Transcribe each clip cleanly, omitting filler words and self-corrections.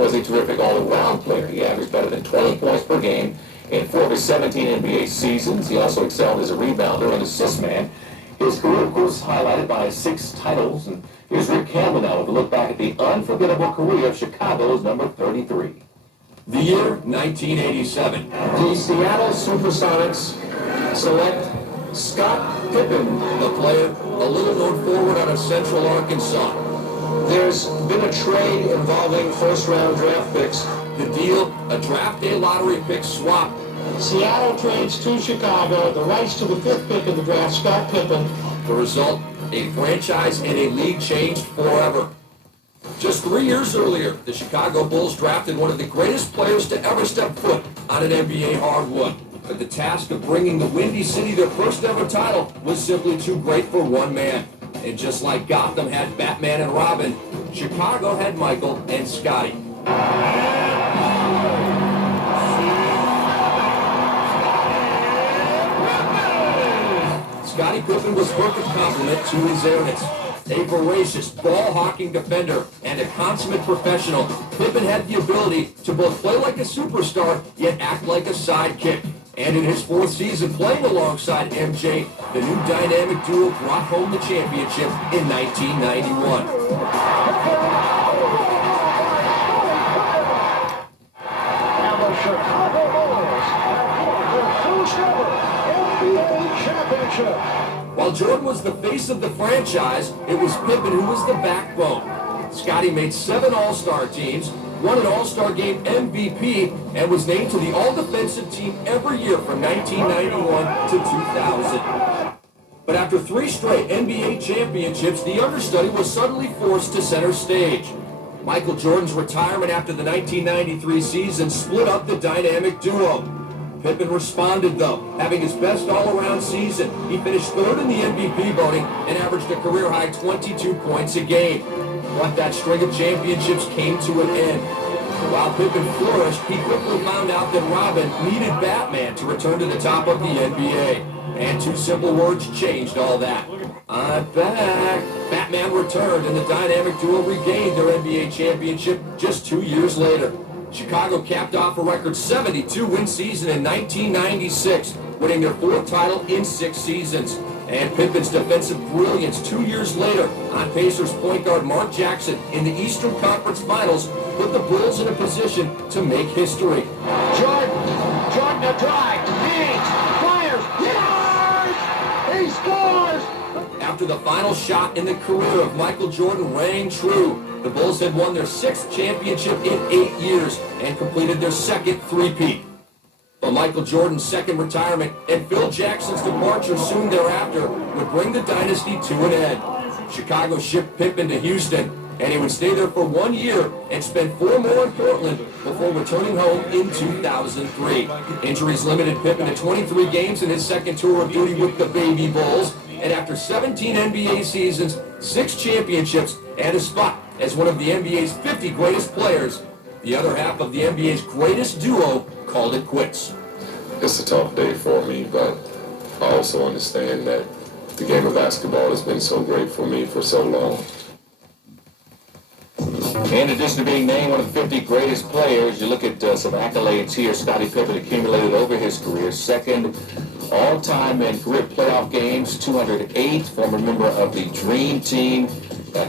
was a terrific all-around player. He averaged better than 20 points per game in 4 of his 17 NBA seasons. He also excelled as a rebounder and assist man. His career, of course, highlighted by 6 titles. And here's Rick Campbell now with a look back at the unforgettable career of Chicago's number 33. The year 1987. The Seattle Supersonics select Scott Pippen, The player, a little-known forward out of Central Arkansas. There's been a trade involving first-round draft picks. The deal, a draft day lottery pick swap. Seattle trades to Chicago the rights to the 5th pick of the draft, Scott Pippen. The result, a franchise and a league changed forever. Just 3 years earlier, the Chicago Bulls drafted one of the greatest players to ever step foot on an NBA hardwood. But the task of bringing the Windy City their first ever title was simply too great for one man. And just like Gotham had Batman and Robin, Chicago had Michael and Scottie. Scottie Pippen was perfect complement to his airness. A voracious, ball-hawking defender and a consummate professional, Pippen had the ability to both play like a superstar, yet act like a sidekick. And in his 4th season playing alongside MJ, the new dynamic duo brought home the championship in 1991. And the Chicago Bulls have won their first ever NBA championship. While Jordan was the face of the franchise, it was Pippen who was the backbone. Scottie made 7 All-Star teams, won an All-Star Game MVP, and was named to the All-Defensive Team every year from 1991 to 2000. But after 3 straight NBA championships, the understudy was suddenly forced to center stage. Michael Jordan's retirement after the 1993 season split up the dynamic duo. Pippen responded, though, having his best all-around season. He finished 3rd in the MVP voting and averaged a career-high 22 points a game. But that string of championships came to an end. While Pippen flourished, he quickly found out that Robin needed Batman to return to the top of the NBA. And 2 simple words changed all that. I'm back. Batman returned, and the dynamic duo regained their NBA championship just 2 years later. Chicago capped off a record 72-win season in 1996, winning their 4th title in 6 seasons. And Pippen's defensive brilliance 2 years later on Pacers point guard Mark Jackson in the Eastern Conference Finals put the Bulls in a position to make history. Jordan a drive, hangs, fires, he scores! After the final shot in the career of Michael Jordan rang true, the Bulls had won their 6th championship in 8 years and completed their 2nd three-peat. But Michael Jordan's 2nd retirement and Phil Jackson's departure soon thereafter would bring the dynasty to an end. Chicago shipped Pippen to Houston, and he would stay there for 1 year and spend 4 more in Portland before returning home in 2003. Injuries limited Pippen to 23 games in his 2nd tour of duty with the Baby Bulls, and after 17 NBA seasons, 6 championships, and a spot as one of the NBA's 50 greatest players, the other half of the NBA's greatest duo called it quits. It's a tough day for me, but I also understand that the game of basketball has been so great for me for so long. In addition to being named one of the 50 greatest players, you look at some accolades here. Scottie Pippen accumulated over his career, 2nd all-time in career playoff games, 208, former member of the Dream Team,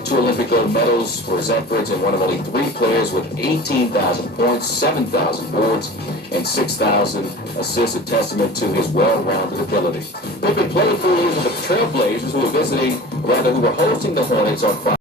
2 Olympic gold medals for his efforts, and one of only 3 players with 18,000 points, 7,000 boards, and 6,000 assists, a testament to his well-rounded ability. Pippen played 4 years with the Trailblazers, who were hosting the Hornets on Friday.